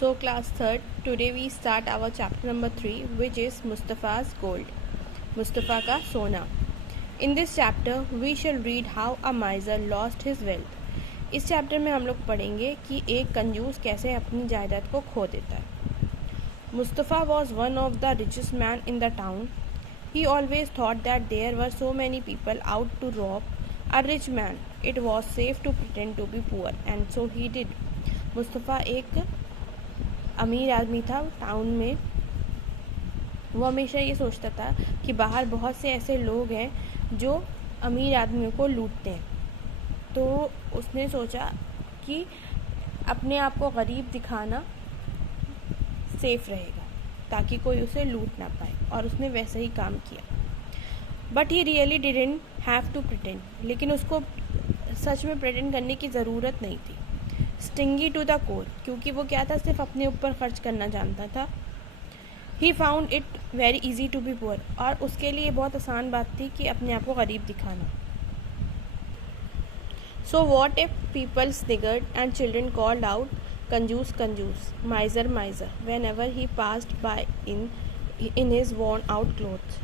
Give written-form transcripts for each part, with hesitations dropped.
So class 3rd, today we start our chapter number 3, which is Mustafa's gold. Mustafa का सोना. In this chapter we shall read how a miser lost his wealth. इस chapter में हम लोग पढ़ेंगे कि एक कंजूस कैसे अपनी जायदाद को खो देता है. Mustafa was one of the richest man in the town. He always thought that there were so many people out to rob a rich man. It was safe to pretend to be poor, and so he did. Mustafa एक अमीर आदमी था town में. वो हमेशा ये सोचता था कि बाहर बहुत से ऐसे लोग हैं जो अमीर आदमियों को लूटते हैं. तो उसने सोचा कि अपने आप को गरीब दिखाना सेफ रहेगा ताकि कोई उसे लूट ना पाए, और उसने वैसे ही काम किया. But he really didn't have to pretend. लेकिन उसको सच में प्रिटेंड करने की ज़रूरत नहीं थी. स्टिंगी टू द कोर, क्योंकि वो क्या था, सिर्फ अपने ऊपर खर्च करना जानता था. He found it very easy to be poor, और उसके लिए बहुत आसान बात थी कि अपने आप को गरीब दिखाना. So what if people sniggered and children called out कंजूस कंजूस, miser miser, whenever he passed by in his worn out clothes.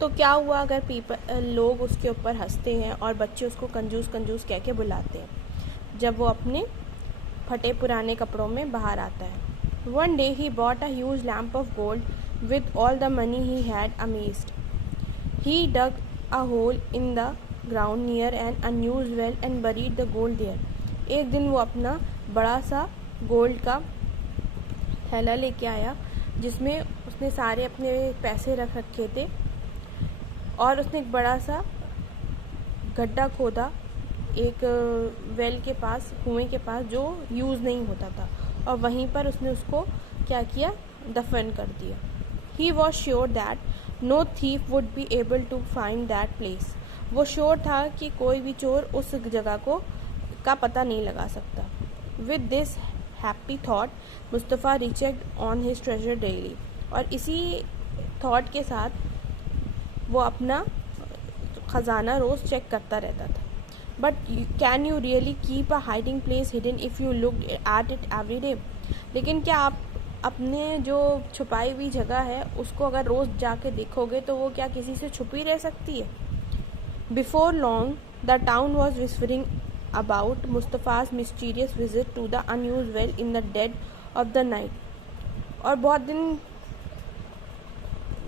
तो क्या हुआ अगर लोग उसके ऊपर हंसते हैं और बच्चे उसको कंजूस कंजूस कह के बुलाते हैं जब वो अपने फटे पुराने कपड़ों में बाहर आता है. One day he bought a huge lamp of gold with all the money he had amassed. He dug a hole in the ground near an unused well and buried the gold there. एक दिन वो अपना बड़ा सा gold का थैला लेके आया जिसमें उसने सारे अपने पैसे रख रखे थे, और उसने एक बड़ा सा गड्ढा खोदा एक वेल के पास, कुएं के पास, जो यूज़ नहीं होता था, और वहीं पर उसने उसको क्या किया, दफन कर दिया. He was sure that no thief would be able to find that place. वो श्योर था कि कोई भी चोर उस जगह का पता नहीं लगा सकता. With this happy thought Mustafa rechecked on his treasure daily. और इसी थाट के साथ वो अपना ख़जाना रोज़ चेक करता रहता था. But can you really keep a hiding place hidden if you look at it every day. लेकिन क्या आप अपने जो छुपाई हुई जगह है उसको अगर रोज़ जाके देखोगे तो वो क्या किसी से छुपी रह सकती है. Before long the town was whispering about Mustafa's mysterious visit to the unused well in the dead of the night. और बहुत दिन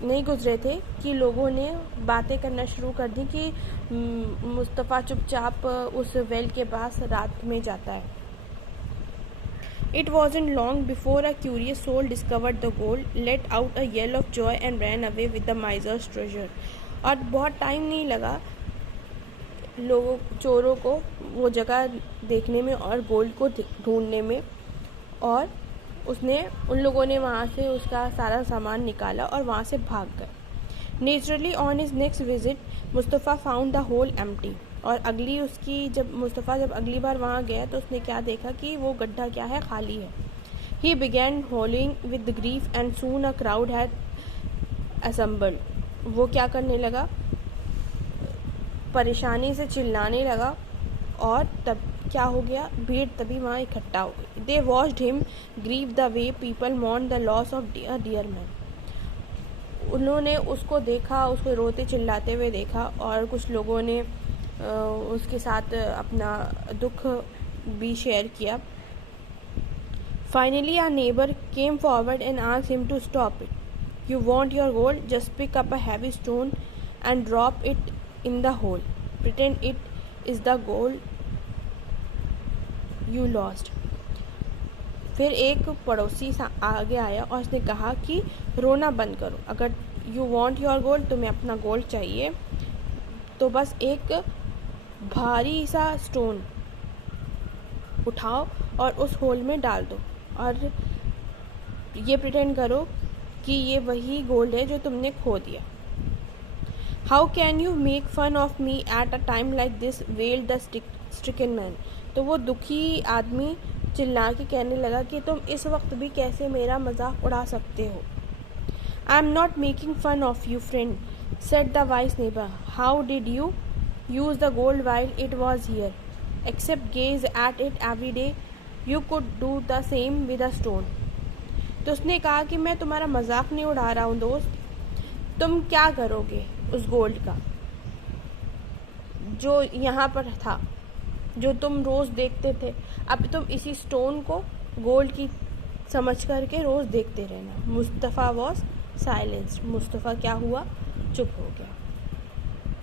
नहीं गुजरे थे कि लोगों ने बातें करना शुरू कर दी कि मुस्तफ़ा चुपचाप उस वेल के पास रात में जाता है. It wasn't long before a curious soul discovered the gold, let out a yell of joy and ran away with the miser's treasure. और बहुत टाइम नहीं लगा चोरों को वो जगह देखने में और गोल्ड को ढूंढने में, और उन लोगों ने वहाँ से उसका सारा सामान निकाला और वहाँ से भाग गए. Naturally on his next visit Mustafa found the hole empty. और मुस्तफ़ा जब अगली बार वहाँ गया तो उसने क्या देखा कि वो गड्ढा क्या है, खाली है. He began howling with grief and soon a crowd had assembled. वो क्या करने लगा, परेशानी से चिल्लाने लगा, और तब क्या हो गया, भीड़ तभी वहाँ इकट्ठा हो गई. They watched him grieve the way people mourn the loss of a dear man. उन्होंने उसको देखा, उसको रोते चिल्लाते हुए देखा, और कुछ लोगों ने उसके साथ अपना दुख भी शेयर किया. Finally our neighbour came forward and asked him to stop it. You want your gold, just pick up a heavy stone and drop it in the hole. Pretend it is the gold you lost. फिर एक पड़ोसी आगे आया और उसने कहा कि रोना बंद करो. अगर यू वॉन्ट योर गोल्ड, तुम्हें अपना गोल्ड चाहिए, तो बस एक भारी सा स्टोन उठाओ और उस होल में डाल दो, और ये प्रिटेंड करो कि ये वही गोल्ड है जो तुमने खो दिया. How can you make fun of me at a time like this, wailed the stricken man. तो वो दुखी आदमी चिल्ला के कहने लगा कि तुम इस वक्त भी कैसे मेरा मजाक उड़ा सकते हो. I am not making fun of you friend, said the wise neighbour. How did you use the gold while it was here. Except gaze at it every day, you could do the same with a stone. तो उसने कहा कि मैं तुम्हारा मजाक नहीं उड़ा रहा हूँ दोस्त, तुम क्या करोगे उस गोल्ड का जो यहाँ पर था, जो तुम रोज़ देखते थे, अब तुम इसी स्टोन को गोल्ड की समझ करके रोज़ देखते रहना। मुस्तफ़ा वॉज साइलेंस्ड, मुस्तफ़ा क्या हुआ, चुप हो गया।